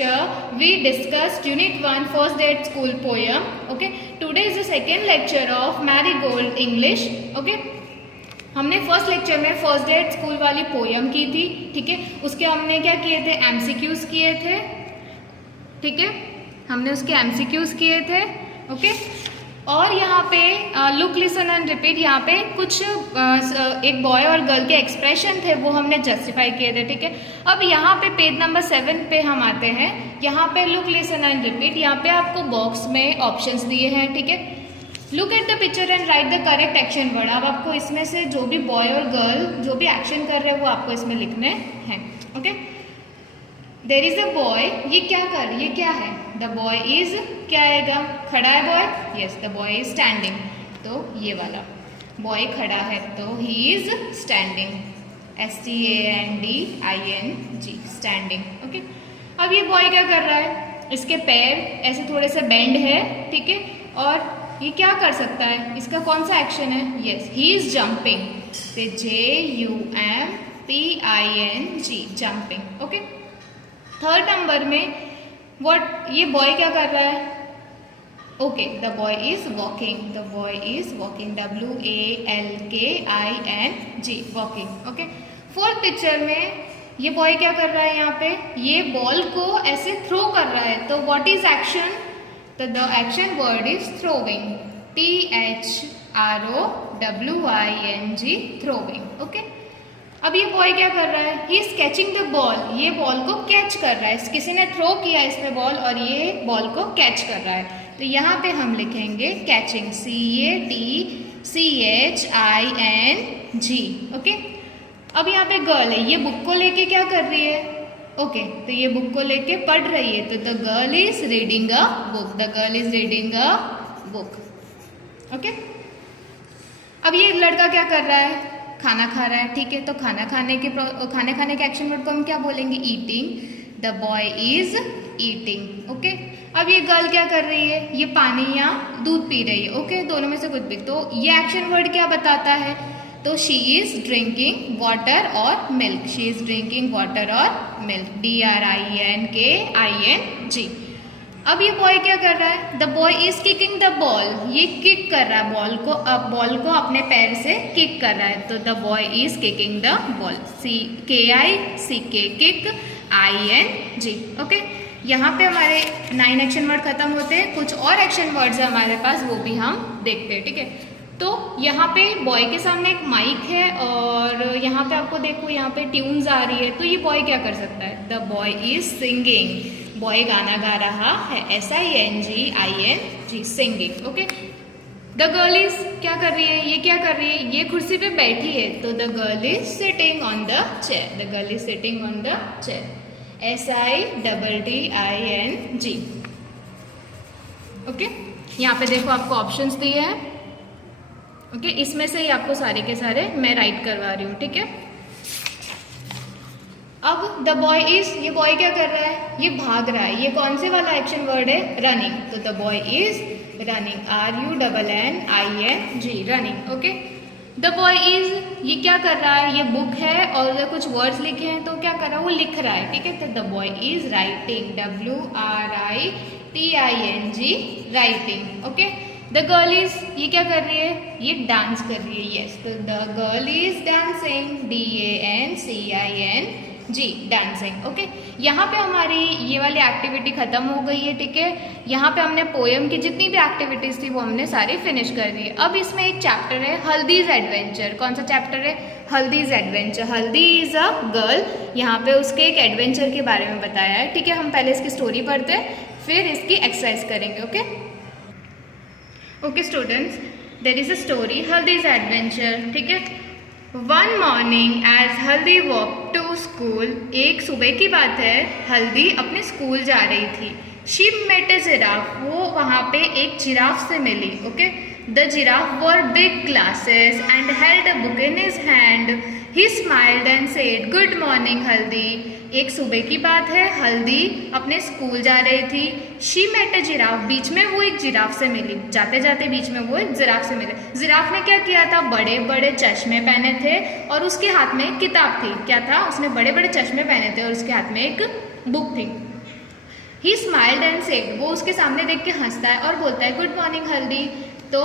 lecture we discussed Unit 1 First Day at School poem. Okay, today is the second lecture of Marigold English. Okay, हमने first lecture में first day at school वाली poem की थी. ठीक है, उसके हमने क्या किए थे, एमसीक्यूज किए थे. ठीक है, हमने उसके एमसीक्यूज किए थे. ओके, और यहाँ पे लुक लिसन एंड रिपीट, यहाँ पे कुछ एक बॉय और गर्ल के एक्सप्रेशन थे वो हमने जस्टिफाई किए थे. ठीक है, अब यहाँ पे पेज नंबर 7 पे हम आते हैं. यहाँ पे लुक लिसन एंड रिपीट, यहाँ पे आपको बॉक्स में ऑप्शंस दिए हैं. ठीक है, look at the picture and right the correct action word. अब आपको इसमें से जो भी बॉय और गर्ल जो भी एक्शन कर रहे हैं वो आपको इसमें लिखने हैं. Okay, there is a boy, ये क्या कर, ये क्या है, द बॉय इज, क्या आएगा, खड़ा है boy, yes the boy is standing. तो ये वाला बॉय खड़ा है तो he is standing, STANDING, standing. Okay, अब ये बॉय क्या कर रहा है, इसके पैर ऐसे थोड़े से बेंड है. ठीक है, और ये क्या कर सकता है, इसका कौन सा एक्शन है, yes he is jumping, JUMPING, jumping. Okay, third number में व्हाट, ये बॉय क्या कर रहा है, okay the boy is walking, the boy is walking, WALKING, walking. Okay, fourth picture में ये बॉय क्या कर रहा है, यहाँ पे ये बॉल को ऐसे थ्रो कर रहा है. तो व्हाट इज एक्शन, तो the action word is throwing, THROWING, throwing. Okay, अब ये बॉय क्या कर रहा है, he is catching the ball, ये बॉल को कैच कर रहा है. किसी ने थ्रो किया इसमें बॉल और ये बॉल को कैच कर रहा है. तो यहाँ पे हम लिखेंगे कैचिंग, CATCHING. ओके, अब यहाँ पे गर्ल है, ये बुक को लेके क्या कर रही है, ओके तो ये बुक को लेके पढ़ रही है. तो the girl is reading a book, the girl is reading a book. Okay, अब ये लड़का क्या कर रहा है, खाना खा रहा है. ठीक है, तो खाना खाने के एक्शन वर्ड को हम क्या बोलेंगे, eating, the boy is eating. Okay, अब ये गर्ल क्या कर रही है, ये पानी या दूध पी रही है. ओके, दोनों में से कुछ भी. तो ये एक्शन वर्ड क्या बताता है, तो शी इज ड्रिंकिंग वाटर और milk, she is drinking water और मिल्क, DRINKING. अब ये बॉय क्या कर रहा है, the boy is kicking the ball, ये किक कर रहा है बॉल को, अब बॉल को अपने पैर से किक कर रहा है. तो the boy is kicking the ball, KICK, kick, ING. Okay, यहाँ पे हमारे 9 एक्शन वर्ड खत्म होते हैं. कुछ और एक्शन वर्ड्स है हमारे पास, वो भी हम देखते हैं. ठीक है, तो यहाँ पे बॉय के सामने एक माइक है और यहाँ पे आपको देखो यहाँ पे ट्यून्स आ रही है. तो ये बॉय क्या कर सकता है, the boy is singing, boy गाना गा रहा है, SINGING, singing. Okay, the girl is क्या कर रही है, ये क्या कर रही है, ये कुर्सी पे बैठी है. तो the girl is sitting on the chair, the girl is sitting on the chair, SITTING. Okay, यहाँ पे देखो आपको ऑप्शंस दिए हैं. ओके, इसमें से ही आपको सारे के सारे मैं राइट करवा रही हूँ. ठीक है, अब द बॉय इज, ये बॉय क्या कर रहा है, ये भाग रहा है. ये कौन से वाला एक्शन वर्ड है, रनिंग. तो the boy is running, RUNNING, running. Okay, the boy is, ये क्या कर रहा है, ये बुक है और कुछ वर्ड्स लिखे हैं तो क्या कर रहा है, वो लिख रहा है. ठीक है, तो the boy is writing, WRITING, writing. Okay, the girl is, ये क्या कर रही है, ये डांस कर रही है, यस. तो the girl is dancing, DANCING, dancing. Okay, यहाँ पे हमारी ये वाली एक्टिविटी खत्म हो गई है. ठीक है, यहाँ पे हमने पोएम की जितनी भी एक्टिविटीज थी वो हमने सारी फिनिश कर दी. अब इसमें एक चैप्टर है हल्दीज एडवेंचर. कौन सा चैप्टर है, हल्दीज एडवेंचर. हल्दी इज अ गर्ल, यहाँ पे उसके एक एडवेंचर के बारे में बताया है. ठीक है, हम पहले इसकी स्टोरी पढ़ते हैं फिर इसकी एक्सरसाइज करेंगे. Okay, okay students, there is a story Haldi's adventure. ठीक है, one morning as Haldi walk to school, एक सुबह की बात है, हल्दी अपने स्कूल जा रही थी. शी मेट अ जिराफ, वो वहाँ पे एक जिराफ से मिली. Okay, the giraffe wore big glasses and held a book in his hand. He smiled and said good morning Haldi. एक सुबह की बात है, हल्दी अपने स्कूल जा रही थी. शी मेट अ जिराफ, बीच में वो एक जिराफ से मिली. जाते जाते बीच में वो एक जिराफ से मिले. जिराफ ने क्या किया था, बड़े बड़े चश्मे पहने थे और उसके हाथ में एक किताब थी. क्या था, उसने बड़े बड़े चश्मे पहने थे और उसके हाथ में एक बुक थी. ही स्माइल्ड एंड सेड, वो उसके सामने देख के हंसता है और बोलता है गुड मॉर्निंग हल्दी। तो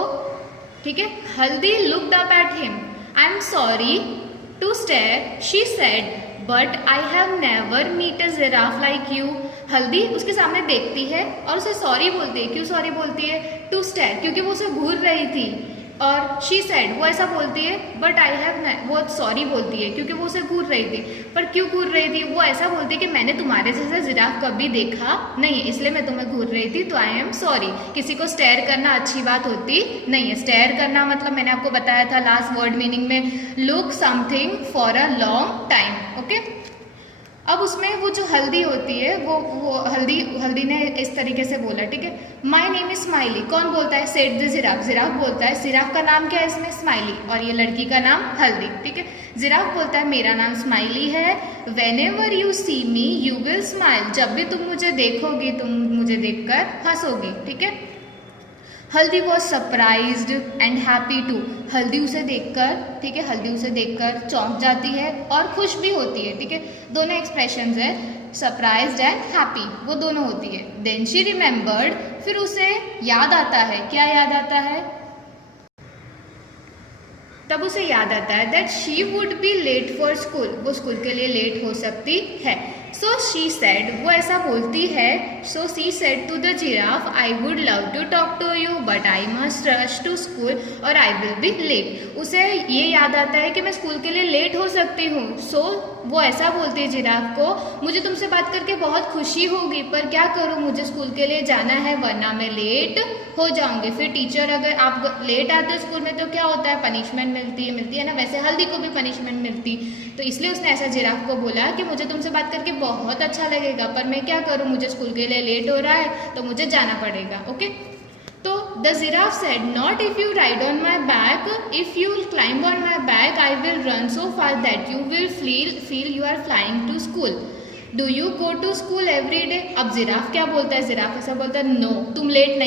ठीक है, Haldi looked up at him, I am sorry to stare, she said, but I have never meet a giraffe like you. Haldi उसके सामने देखती है और उसे सॉरी बोलती है। क्यों सॉरी बोलती है? टू स्टेयर, क्योंकि वो उसे घूर रही थी। और शी सेड, वो ऐसा बोलती है, बट आई हैव, वो सॉरी बोलती है क्योंकि वो उसे घूर रही थी। पर क्यों घूर रही थी? वो ऐसा बोलती है कि मैंने तुम्हारे जैसा जिराफ कभी देखा नहीं, इसलिए मैं तुम्हें घूर रही थी, तो आई एम सॉरी। किसी को स्टेयर करना अच्छी बात होती नहीं है। स्टेयर करना मतलब मैंने आपको बताया था लास्ट वर्ड मीनिंग में, look something for a long time. Okay, अब उसमें वो जो हल्दी होती है वो हल्दी ने इस तरीके से बोला, ठीक है, माई नेम इज स्माइली। कौन बोलता है? सेड द जिराफ, जिराफ बोलता है। जिराफ का नाम क्या है इसमें? स्माइली, और ये लड़की का नाम हल्दी, ठीक है। जिराफ बोलता है मेरा नाम स्माइली है। Whenever you see me you will smile, जब भी तुम मुझे देखोगी तुम मुझे देखकर हंसोगी, ठीक है। Haldi was surprised and happy too, Haldi उसे देखकर, ठीक है, हल्दी उसे देखकर चौंक जाती है और खुश भी होती है, ठीक है। दोनों एक्सप्रेशंस है, सरप्राइज्ड एंड हैप्पी, वो दोनों होती है। देन शी रिमेम्बर्ड, फिर उसे याद आता है। क्या याद आता है? तब उसे याद आता है that she would be late for school, वो स्कूल के लिए लेट हो सकती है। सो शी सेड, वो ऐसा बोलती है, so she said to the giraffe, I would love to talk to you but I must rush to school और आई विल बी लेट। उसे ये याद आता है कि मैं स्कूल के लिए लेट हो सकती हूँ। सो वो ऐसा बोलती है जिराफ को, मुझे तुमसे बात करके बहुत खुशी होगी, पर क्या करूँ, मुझे स्कूल के लिए जाना है वरना मैं लेट हो जाऊंगी। फिर टीचर, अगर आप लेट आते हो स्कूल में तो क्या होता है? पनिशमेंट मिलती है ना। वैसे हल्दी को भी पनिशमेंट मिलती, तो इसलिए उसने ऐसा जिराफ को बोला कि मुझे तुमसे बात करके बहुत अच्छा लगेगा, पर मैं क्या करूँ, मुझे स्कूल के लिए लेट हो रहा है तो मुझे जाना पड़ेगा। ओके, तो the giraffe said, not if you ride on my back, if you climb on my back I will run so fast that you will feel you are flying to school. Do you go to school every day? अब giraffe क्या बोलता है? Giraffe ऐसा बोलता है, no, तुम late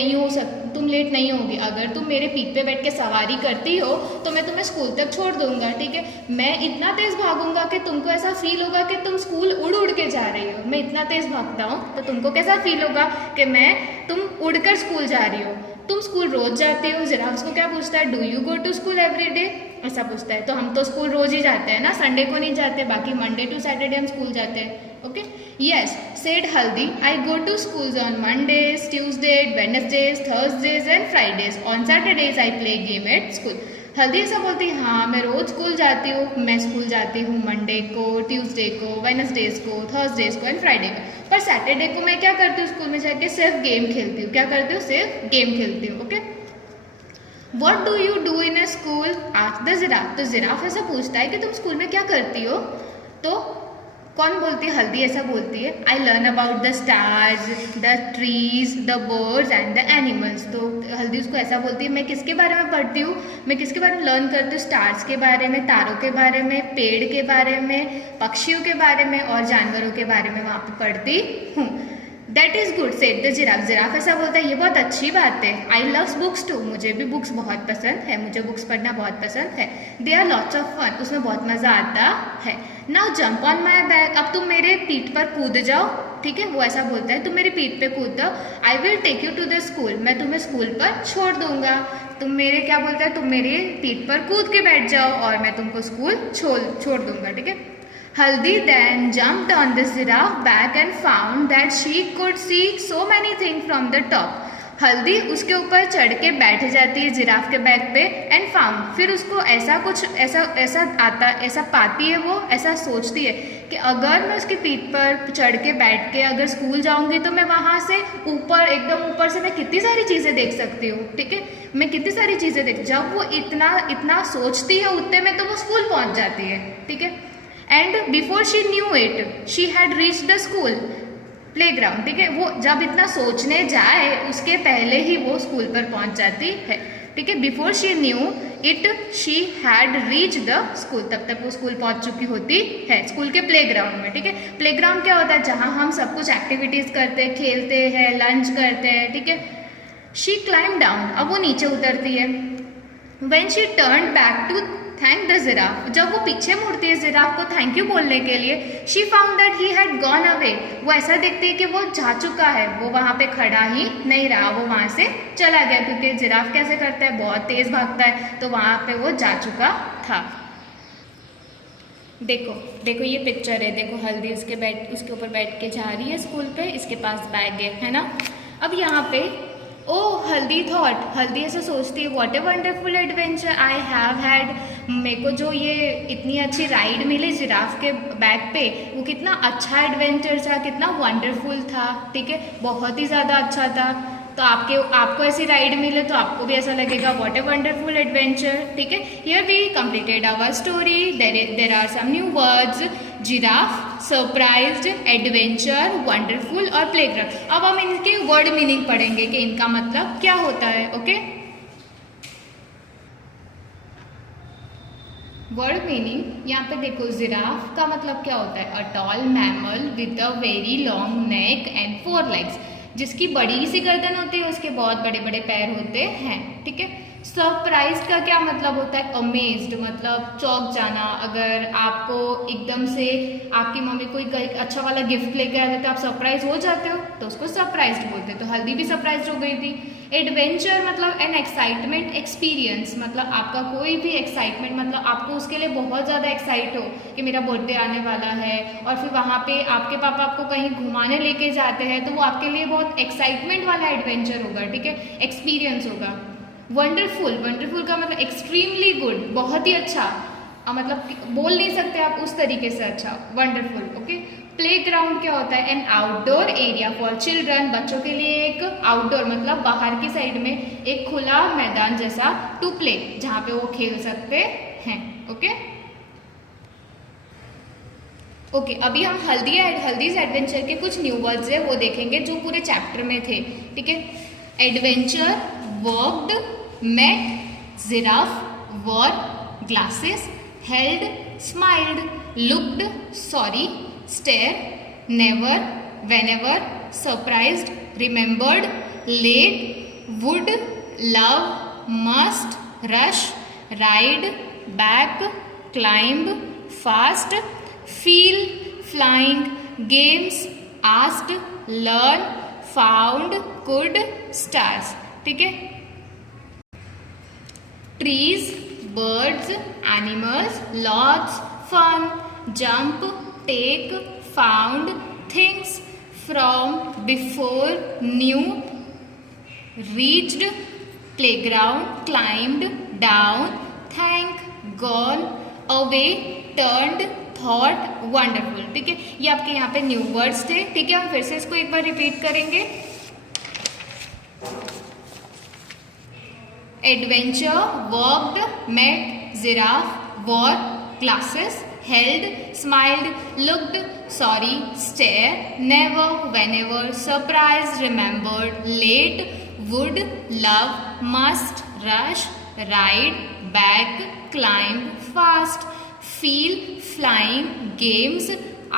नहीं होगी। अगर तुम मेरे पीठ पे बैठ के सवारी करती हो तो मैं तुम्हें स्कूल तक छोड़ दूंगा, ठीक है। मैं इतना तेज भागूंगा कि तुमको ऐसा फील होगा कि तुम स्कूल उड़ उड़ के जा रही हो। मैं इतना तेज भागता हूँ तो तुमको कैसा फील होगा कि तुम उड़कर स्कूल जा रही हो। तुम स्कूल रोज जाती हो? जिराफ उसको क्या पूछता है? Do you go to school every day, ऐसा पूछता है। तो हम तो स्कूल रोज ही जाते हैं ना, संडे को नहीं जाते, बाकी मंडे टू सैटरडे हम स्कूल जाते हैं। Okay, yes, said Haldi, I go to school on Mondays, Tuesday, Wednesdays, Thursdays and Fridays, on Saturdays I play game at school. Haldi ऐसा बोलती है, हाँ मैं रोज स्कूल जाती हूँ, मैं स्कूल जाती हूँ मंडे को, ट्यूसडे को, वेडनेसडेज को, थर्सडेज को एंड फ्राइडे को, पर सैटरडे को मैं क्या करती हूँ स्कूल में जाके? सिर्फ गेम खेलती हूँ। क्या करती हूँ? सिर्फ गेम खेलती हूँ। Okay, what do you do in A school? Asked the giraffe, तो जिराफ ऐसा पूछता है कि तुम स्कूल में क्या करती हो? तो कौन बोलती है? हल्दी ऐसा बोलती है, I learn about the stars, the trees, the birds and the animals. तो हल्दी उसको ऐसा बोलती है, मैं किसके बारे में पढ़ती हूँ? मैं किसके बारे में लर्न करती हूँ? स्टार्स के बारे में, तारों के बारे में, पेड़ के बारे में, पक्षियों के बारे में और जानवरों के बारे में वहाँ पे पढ़ती हूँ। That is good, said the giraffe, giraffe ऐसा बोलता है, ये बहुत अच्छी बात है। आई लव्स बुक्स टू, मुझे भी बुक्स बहुत पसंद है, मुझे बुक्स पढ़ना बहुत पसंद है। There are lots of fun, उसमें बहुत मज़ा आता है। Now jump on my back, अब तुम मेरे पीठ पर कूद जाओ, ठीक है, वो ऐसा बोलता है, तुम मेरे पीठ पे कूद जाओ। I will take you to the school, मैं तुम्हें स्कूल पर छोड़ दूंगा। तुम मेरे, क्या बोलता है, तुम मेरे पीठ पर कूद के बैठ जाओ और मैं तुमको स्कूल छोड़ दूंगा, ठीक है। Haldi then jumped on the giraffe back and found that she could see so many things from the top. हल्दी उसके ऊपर चढ़ के बैठ जाती है जिराफ के बैक पे एंड फाउंड, फिर उसको ऐसा पाती है, वो ऐसा सोचती है कि अगर मैं उसकी पीठ पर चढ़ के बैठ के अगर स्कूल जाऊंगी तो मैं वहाँ से ऊपर, एकदम ऊपर से मैं कितनी सारी चीज़ें देख सकती हूँ, ठीक है, मैं कितनी सारी चीज़ें देख। जब वो इतना सोचती है उतने में तो वो स्कूल पहुँच जाती है, ठीक है। And before she knew it she had reach the school playground, ठीक है, वो जब इतना सोचने जाए उसके पहले ही वो स्कूल पर पहुंच जाती है, ठीक है। Before she knew it she had reach the school, तब तक वो स्कूल पहुंच चुकी होती है, स्कूल के प्लेग्राउंड में, ठीक है। प्लेग्राउंड क्या होता है? जहां हम सब कुछ एक्टिविटीज करते हैं, खेलते हैं, लंच करते हैं, ठीक है। शी क्लाइम डाउन, अब वो नीचे उतरती है। When she turned back to thank the giraffe. जब वो पीछे मुड़ती है जिराफ को थैंक यू बोलने के लिए, she found that he had gone away, वो ऐसा देखती है कि वो जा चुका है, वो वहाँ पे खड़ा ही नहीं रहा, वो वहाँ से चला गया, क्योंकि जिराफ कैसे करता है, बहुत तेज भागता है, तो वहाँ पे वो जा चुका था। देखो देखो ये पिक्चर है, देखो हल्दी उसके ऊपर बैठ के जा रही है स्कूल पे, इसके पास बैग है ना। अब यहाँ पे ओ हल्दी थॉट, हल्दी ऐसा सोचती है, what a wonderful adventure I have had, मेरे को जो ये इतनी अच्छी राइड मिली जिराफ के बैक पे, वो कितना अच्छा एडवेंचर था, कितना वंडरफुल था, ठीक है, बहुत ही ज़्यादा अच्छा था। तो आपको ऐसी राइड मिले तो आपको भी ऐसा लगेगा व्हाट ए वंडरफुल एडवेंचर, ठीक है। Here we completed our story, there are some new words, giraffe, surprised, adventure, wonderful और प्लेग्राउंड। अब हम इनके वर्ड मीनिंग पढ़ेंगे कि इनका मतलब क्या होता है, ओके। वर्ड मीनिंग यहाँ पे देखो, जिराफ का मतलब क्या होता है, a tall mammal with a very long neck and 4 legs, जिसकी बड़ी सी गर्दन होती है, उसके बहुत बड़े बड़े पैर होते हैं, ठीक है। सरप्राइज का क्या मतलब होता है, अमेज्ड, मतलब चौंक जाना। अगर आपको एकदम से आपकी मम्मी कोई अच्छा वाला गिफ्ट लेके आते तो आप सरप्राइज हो जाते हो, तो उसको सरप्राइज्ड बोलते हैं। तो हल्दी भी सरप्राइज्ड हो गई थी। एडवेंचर मतलब एन एक्साइटमेंट एक्सपीरियंस, मतलब आपका कोई भी एक्साइटमेंट, मतलब आपको उसके लिए बहुत ज़्यादा एक्साइट हो कि मेरा बर्थडे आने वाला है, और फिर वहाँ पे आपके पापा आपको कहीं घुमाने लेके जाते हैं, तो वो आपके लिए बहुत एक्साइटमेंट वाला एडवेंचर होगा, ठीक है, एक्सपीरियंस होगा। वंडरफुल, वंडरफुल का मतलब एक्सट्रीमली गुड, बहुत ही अच्छा, मतलब बोल नहीं सकते आप उस तरीके से अच्छा, वंडरफुल, ओके। प्लेग्राउंड क्या होता है, N outdoor area for children, बच्चों के लिए एक आउटडोर मतलब बाहर की साइड में एक खुला मैदान जैसा, टू प्ले, जहाँ पे वो खेल सकते हैं, ओके। ओके अभी हम हल्दीज एडवेंचर के कुछ न्यू वर्ड्स है वो देखेंगे जो पूरे चैप्टर में थे, ठीक है। Adventure, walked, met, giraffe, wore glasses, held, smiled, looked, sorry, stare, never, whenever, surprised, remembered, late, would, love, must, rush, ride, back, climb, fast, feel, flying, games, asked, learn, found, could, stars, ठीक है। Trees, birds, animals, lots, fun, jump, take, found, things, from, before, knew, reached, playground, climbed, down, thank, gone, away, turned, thought, wonderful, ठीक है। ये आपके यहाँ पे new words थे, ठीक है। हम फिर से इसको एक बार रिपीट करेंगे। Adventure, walked, met, giraffe, wore, glasses, held, smiled, looked, sorry, stare, never, whenever, surprised, remembered, let, would, love, must, rush, ride, back, climb, fast, feel, flying, games,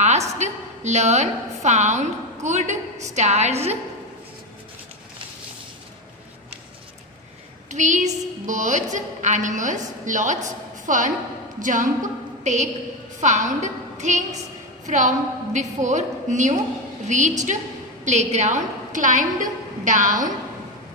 asked, learn, found, could, stars, trees, birds, animals, lots, fun, jump, take, found, things, from, before, knew, reached, playground, climbed, down,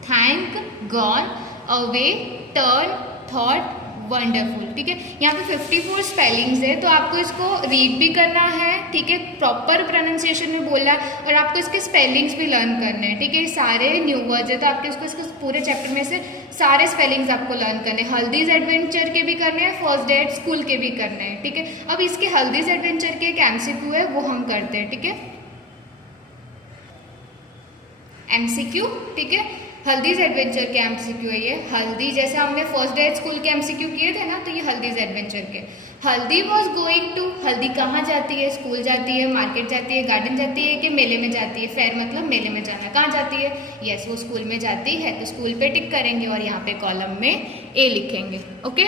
thank, gone, away, turn, thought, wonderful, ठीक है। यहाँ पे 54 spellings है, तो आपको इसको read भी करना है, ठीक है, प्रॉपर प्रोनाउंसिएशन में बोलना है, और आपको इसके स्पेलिंग्स भी लर्न करने हैं, ठीक है। सारे न्यू वर्ड्स है तो आपके इसको पूरे चैप्टर में से सारे स्पेलिंग्स आपको लर्न करने हैं। हल्दीज एडवेंचर के भी करने हैं, फर्स्ट डे एट स्कूल के भी करने हैं, ठीक है। अब इसके हल्दीज एडवेंचर के एक MCQ है वो हम करते हैं, ठीक है। MCQ, ठीक है, हल्दीज एडवेंचर के MCQ है ये। हल्दी जैसे हमने फर्स्ट डे स्कूल के MCQ किए थे ना, तो ये हल्दीज एडवेंचर के। हल्दी वॉज गोइंग टू, हल्दी कहाँ जाती है, स्कूल जाती है, मार्केट जाती है, गार्डन जाती है कि मेले में जाती है। फेयर मतलब मेले में जाना। कहाँ जाती है, यस वो स्कूल में जाती है, तो स्कूल पे टिक करेंगे और यहाँ पे कॉलम में A लिखेंगे, ओके।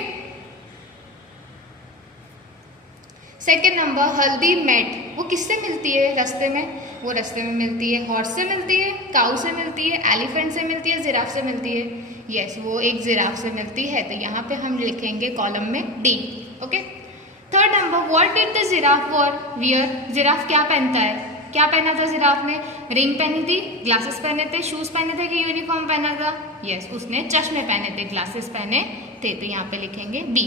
सेकेंड नंबर, हल्दी मेट, वो किससे मिलती है रास्ते में, वो रास्ते में मिलती है। हॉर्स से मिलती है, काऊ से मिलती है, एलिफेंट से मिलती है, जिराफ से मिलती है। यस, वो एक जिराफ से मिलती है। तो यहाँ पे हम लिखेंगे कॉलम में D. Okay, third number, what did the giraffe wear? Giraffe क्या पहनता है? क्या पहना था जिराफ ने? रिंग पहनी थी, ग्लासेस पहने थे, शूज पहने थे कि यूनिफॉर्म पहना था? यस, उसने चश्मे पहने थे, ग्लासेस पहने थे। तो यहाँ पे लिखेंगे बी।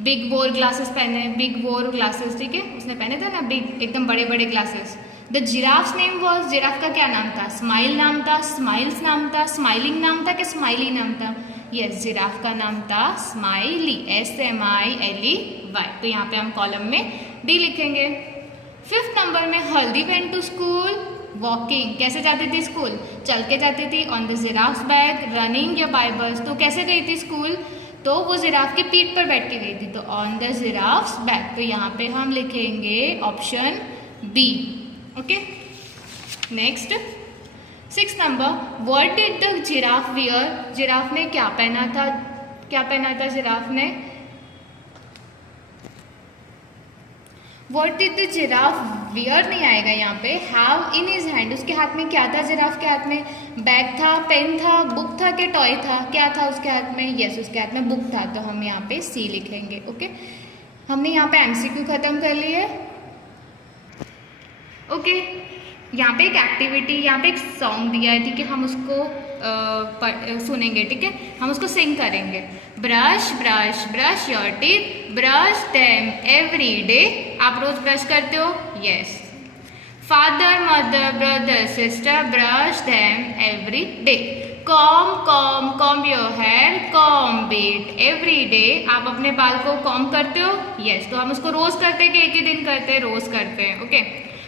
बिग बोर ग्लासेस पहने, बिग बोर ग्लासेस, ठीक है, उसने पहने थे ना बिग, एकदम बड़े बड़े glasses. The giraffes name was, giraffe का क्या नाम था? स्माइल नाम था, स्माइल्स नाम था, स्माइलिंग नाम था कि स्माइली नाम था? यस, जिराफ का नाम था स्माइली, SMILEY। तो यहाँ पे हम कॉलम में डी लिखेंगे। फिफ्थ नंबर में, हल्दी वेंट टू स्कूल वॉकिंग। कैसे जाती थी स्कूल? चल के जाती थी। On the giraffes back, running या बाय बस? तो कैसे गई थी स्कूल? तो वो जिराफ की पीठ पर बैठ के गई थी, तो ऑन द जिराफ्स बैक। तो यहाँ पे हम लिखेंगे option B. Okay, next six number, what did the giraffe wear? Giraffe ने क्या पहना था? क्या पहना था जिराफ ने? What did the giraffe wear नहीं आएगा यहाँ पे। हैव इन हिज हैंड, उसके हाथ में क्या था? जिराफ के हाथ में बैग था, पेन था, बुक था कि टॉय था? क्या था उसके हाथ में? यस, उसके हाथ में बुक था। तो हम यहाँ पे सी लिखेंगे। ओके, हमने यहाँ पे MCQ खत्म कर ली है। ओके, यहाँ पे एक एक्टिविटी, यहाँ पे एक सॉन्ग दिया है, ठीक है, हम उसको सुनेंगे, ठीक है, हम उसको सिंग करेंगे। Brush brush brush your teeth, brush them every day. आप रोज ब्रश करते हो? Yes. Father mother brother sister, brush them every day. Comb your hair, comb it every day. आप अपने बाल को कॉम्ब करते हो? यस। तो हम उसको रोज करते हैं कि एक ही दिन करते हैं? रोज करते हैं। ओके,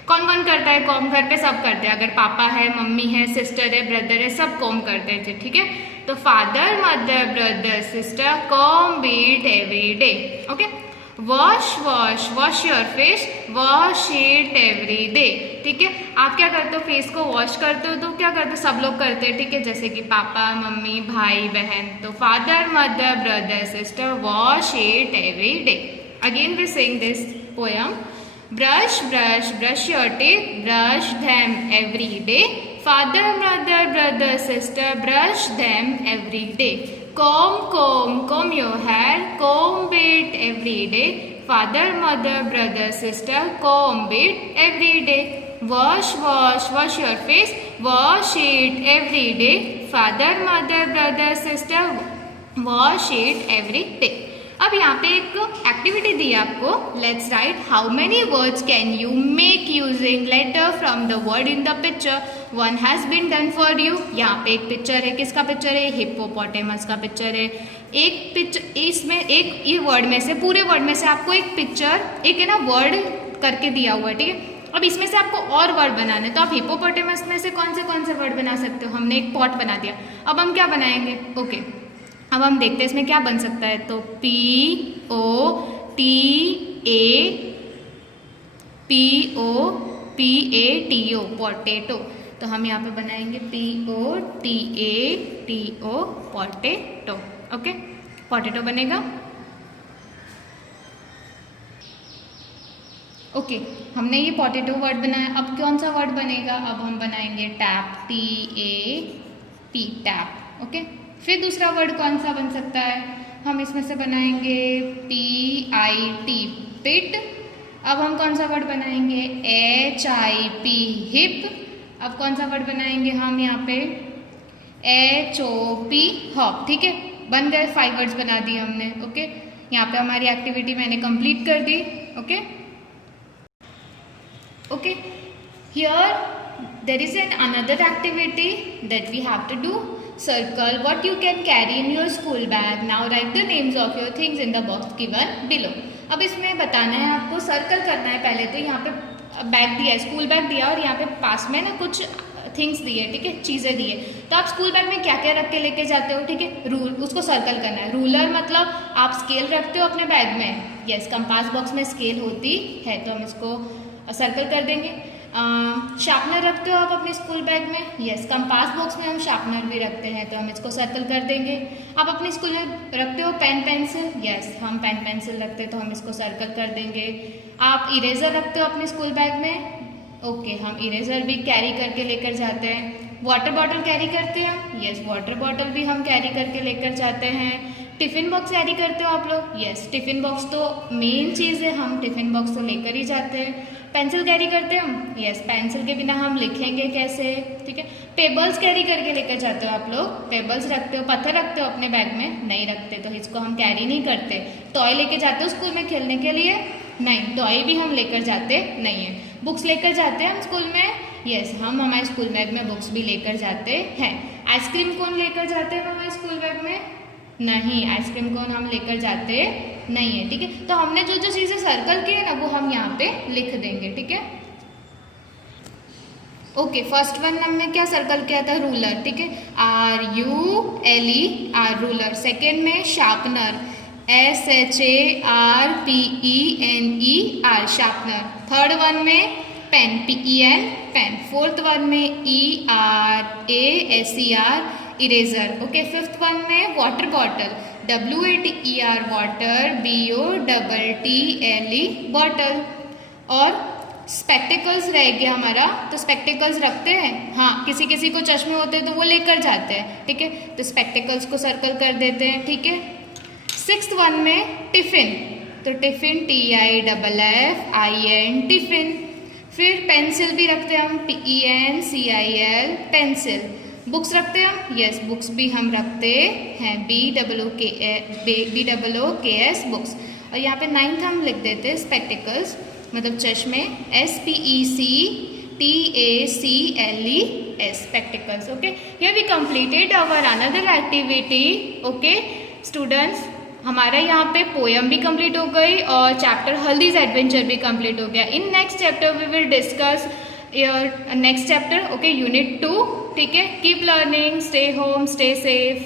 कौन कौन करता है कॉम्ब? घर पे सब करते हैं। अगर पापा है, मम्मी है, सिस्टर है, ब्रदर है, सब कॉम्ब करते हैं, ठीक है। तो father mother brother sister comb it every day. Okay, wash wash wash your face, wash it every day, ठीक है। आप क्या करते हो? फेस को वॉश करते हो। तो क्या करते हो? सब लोग करते हैं, ठीक है, जैसे कि पापा मम्मी भाई बहन। तो father mother brother sister wash it every day. Again we sing this poem. Brush, brush, brush your teeth, brush them every day. Father, mother, brother, sister, brush them every day. Comb your hair, comb it every day. Father, mother, brother, sister, comb it every day. Wash, wash your face, wash it every day. Father, mother, brother, sister, wash it every day. अब यहाँ पे एक activity दी है आपको। Let's write how many words can you make using letter from the word in the picture. One has been done for you. यहाँ पे एक पिक्चर है, किसका पिक्चर है? हिप्पोपोटेमस का पिक्चर है। एक पिक्चर, इसमें एक ये वर्ड में से, पूरे वर्ड में से आपको एक पिक्चर, एक है ना वर्ड करके दिया हुआ है, ठीक है। अब इसमें से आपको और वर्ड बनाने, तो आप हिप्पोपोटेमस में से कौन से वर्ड बना सकते हो? हमने एक पॉट बना दिया। अब हम क्या बनाएंगे? ओके, अब हम देखते हैं इसमें क्या बन सकता है। तो POTATO पोटैटो। तो हम यहाँ पे बनाएंगे POTATO पोटैटो। ओके, पोटैटो बनेगा। ओके, हमने ये पोटैटो वर्ड बनाया। अब कौन सा वर्ड बनेगा? अब हम बनाएंगे टैप, TAP टैप। ओके, फिर दूसरा वर्ड कौन सा बन सकता है? हम इसमें से बनाएंगे PIT पिट। अब हम कौन सा वर्ड बनाएंगे? HIP hip. अब कौन सा वर्ड बनाएंगे हम यहाँ पे? HOP हॉप, ठीक है। बन गए, 5 वर्ड्स बना दिए हमने। ओके, यहाँ पे हमारी एक्टिविटी मैंने कंप्लीट कर दी। Okay okay, here there is another activity that we have to do. Circle what you can carry in your school bag. Now write the names of your things in the box given below. अब इसमें बताना है आपको, circle करना है। पहले तो यहाँ पे बैग दिया है, स्कूल बैग दिया, और यहाँ पे पास में ना कुछ थिंग्स दिए, ठीक है, चीज़ें दिए। तो आप स्कूल बैग में क्या क्या रख के लेके जाते हो? ठीक है, रूल, उसको सर्कल करना है। रूलर मतलब आप स्केल रखते हो अपने बैग में? यस, कंपास बॉक्स में स्केल होती है, तो हम इसको सर्कल कर देंगे। शार्पनर रखते हो आप अपने स्कूल बैग में? यस, कंपास बॉक्स में हम शार्पनर भी रखते हैं, तो हम इसको सर्कल कर देंगे। आप अपने स्कूल में रखते हो पेन पेंसिल? यस, हम पेन पेंसिल रखते हैं, तो हम इसको सर्कल कर देंगे। आप इरेजर रखते हो अपने स्कूल बैग में? ओके, हम इरेजर भी कैरी करके लेकर जाते हैं। वाटर बॉटल कैरी करते हैं हम? यस, वाटर बॉटल भी हम कैरी करके लेकर जाते हैं। टिफ़िन बॉक्स कैरी करते हो आप लोग? यस, टिफ़िन बॉक्स तो मेन चीज़ है, हम टिफ़िन बॉक्स तो लेकर ही जाते हैं। पेंसिल कैरी करते हैं हम? यस, पेंसिल के बिना हम लिखेंगे कैसे, ठीक है। पेबल्स कैरी करके लेकर जाते हो आप लोग? पेबल्स रखते हो, पत्थर रखते हो अपने बैग में? नहीं रखते, तो इसको हम कैरी नहीं करते। टॉय लेके जाते हो स्कूल में खेलने के लिए? नहीं, टॉय भी हम लेकर जाते नहीं हैं। बुक्स लेकर जाते हैं हम स्कूल में? यस, हम हमारे स्कूल बैग में बुक्स भी लेकर जाते हैं। आइसक्रीम कोन लेकर जाते हैं हमारे स्कूल बैग में? नहीं, आइसक्रीम कोन हम लेकर जाते नहीं है, ठीक है। तो हमने जो जो चीज़ें सर्कल की है ना, वो हम यहाँ पे लिख देंगे, ठीक है। ओके, फर्स्ट वन हमने क्या सर्कल किया था? रूलर, ठीक है। RULER ruler. सेकेंड में sharpener, SHARPENER sharpener. Third one में pen, PEN pen. Fourth one में ERASER eraser. Okay, fifth one में water bottle, WATER water, BOTTLE bottle. और स्पेक्टिकल्स रह गया हमारा, तो स्पेक्टिकल्स रखते हैं? हाँ, किसी किसी को चश्मे होते हैं तो वो लेकर जाते हैं, ठीक है। तो स्पेक्टिकल्स को सर्कल कर देते हैं, ठीक है। सिक्स्थ वन में टिफ़िन, तो टिफ़िन TIFFIN टिफ़िन। फिर पेंसिल भी रखते हैं हम, PENCIL पेंसिल। बुक्स रखते हैं हम? यस, बुक्स भी हम रखते हैं, BOOKS बुक्स। और यहाँ पे नाइन्थ हम लिख देते हैं स्पेक्टिकल्स, मतलब चश्मे, SPECTACLES spectacles. Okay, here we completed our another activity. Okay students, हमारा यहाँ पे पोयम भी कंप्लीट हो गई और चैप्टर हल्दीज एडवेंचर भी कंप्लीट हो गया। In next chapter we will discuss your next chapter, okay, unit 2, ठीक है। Keep learning, stay home, stay safe.